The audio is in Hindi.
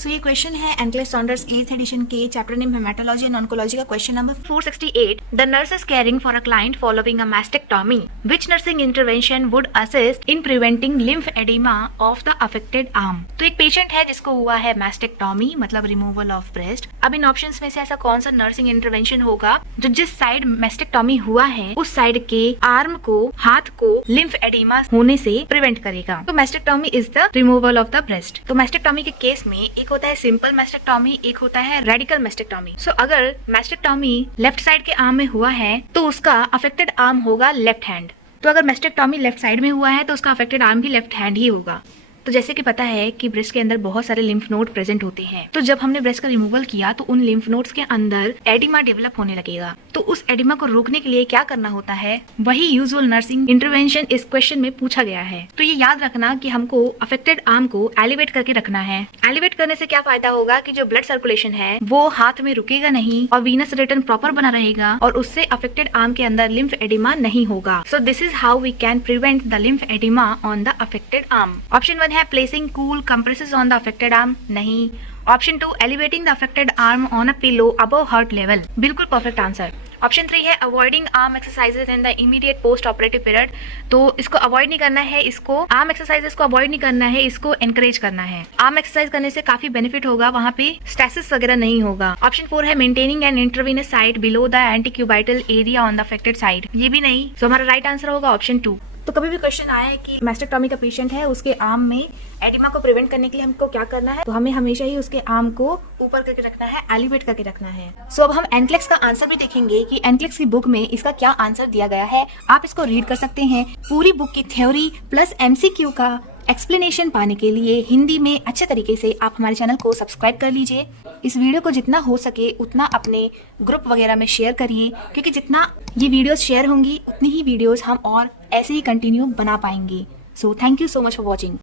सो ये क्वेश्चन है एनक्लेस सॉन्डर्स 8th एडिशन के chapter name haematology and oncology का question number 468। The nurse is caring for a client following a mastectomy which nursing intervention would assist in preventing lymph oedema of the affected arm. तो एक पेशेंट है जिसको हुआ है मैस्टेक्टॉमी मतलब रिमूवल ऑफ ब्रेस्ट। अब इन ऑप्शंस में से ऐसा कौन सा नर्सिंग इंटरवेंशन होगा जो जिस साइड मैस्टेक्टॉमी हुआ है उस साइड के आर्म को, हाथ को लिम्फ एडिमा होने से प्रिवेंट करेगा। तो mastectomy is the removal of the breast. तो मैस्टेक्टॉमी के केस में एक होता है सिंपल मैस्टेक्टॉमी, एक होता है रेडिकल मैस्टेक्टॉमी। सो अगर मैस्टेक्टॉमी लेफ्ट साइड के आर्म में हुआ है तो उसका अफेक्टेड आर्म होगा लेफ्ट हैंड। तो अगर मैस्टेक्टॉमी लेफ्ट साइड में हुआ है तो उसका अफेक्टेड आर्म भी लेफ्ट हैंड ही होगा। तो जैसे कि पता है कि ब्रेस्ट के अंदर बहुत सारे लिम्फ नोड प्रेजेंट होते हैं, तो जब हमने ब्रेस्ट का रिमूवल किया तो उन लिम्फ नोड्स के अंदर एडिमा डेवलप होने लगेगा। तो उस एडिमा को रोकने के लिए क्या करना होता है, वही यूजुअल नर्सिंग इंटरवेंशन इस क्वेश्चन में पूछा गया है। तो ये याद रखना कि हमको अफेक्टेड आर्म को एलिवेट करके रखना है। एलिवेट करने से क्या फायदा होगा कि जो ब्लड सर्कुलेशन है वो हाथ में रुकेगा नहीं और वीनस रिटर्न प्रॉपर बना रहेगा और उससे अफेक्टेड आर्म के अंदर लिम्फ एडिमा नहीं होगा। So this is how we can prevent the lymph oedema on the affected arm. Option 1 है placing cool compresses on the affected arm, नहीं। Option 2 elevating the affected arm on a pillow above heart level, बिल्कुल परफेक्ट आंसर। ऑप्शन 3 है avoiding arm exercises in the immediate post operative period, तो इसको अवॉइड नहीं करना है, इसको आर्म एक्सरसाइजेस को अवॉइड नहीं करना है, इसको एनकरेज करना है। आर्म एक्सरसाइज करने से काफी बेनिफिट होगा, वहाँ पे स्टेसिस वगैरह नहीं होगा। ऑप्शन 4 है maintaining an intravenous site below the antecubital area on the affected side, ये भी नहीं। तो हमारा राइट आंसर होगा ऑप्शन 2। तो कभी भी क्वेश्चन आया है कि मैस्टेक्टॉमी का पेशेंट है, उसके आर्म में एडिमा को प्रिवेंट करने के लिए हमको क्या करना है, तो हमें हमेशा ही उसके आर्म को ऊपर करके रखना है, एलिवेट करके रखना है। सो अब हम एनक्लेक्स का आंसर भी देखेंगे कि एनक्लेक्स की बुक में इसका क्या आंसर दिया गया है। आप इसको रीड कर सकते हैं। पूरी बुक की थ्योरी प्लस MCQ का एक्सप्लेनेशन पाने के लिए हिंदी में अच्छे तरीके से आप हमारे चैनल को सब्सक्राइब कर लीजिए। इस वीडियो को जितना हो सके उतना अपने ग्रुप वगैरह में शेयर करिए, क्योंकि जितना ये वीडियोस शेयर होंगी उतनी ही वीडियोस हम और ऐसे ही कंटिन्यू बना पाएंगे। So thank you so much for watching.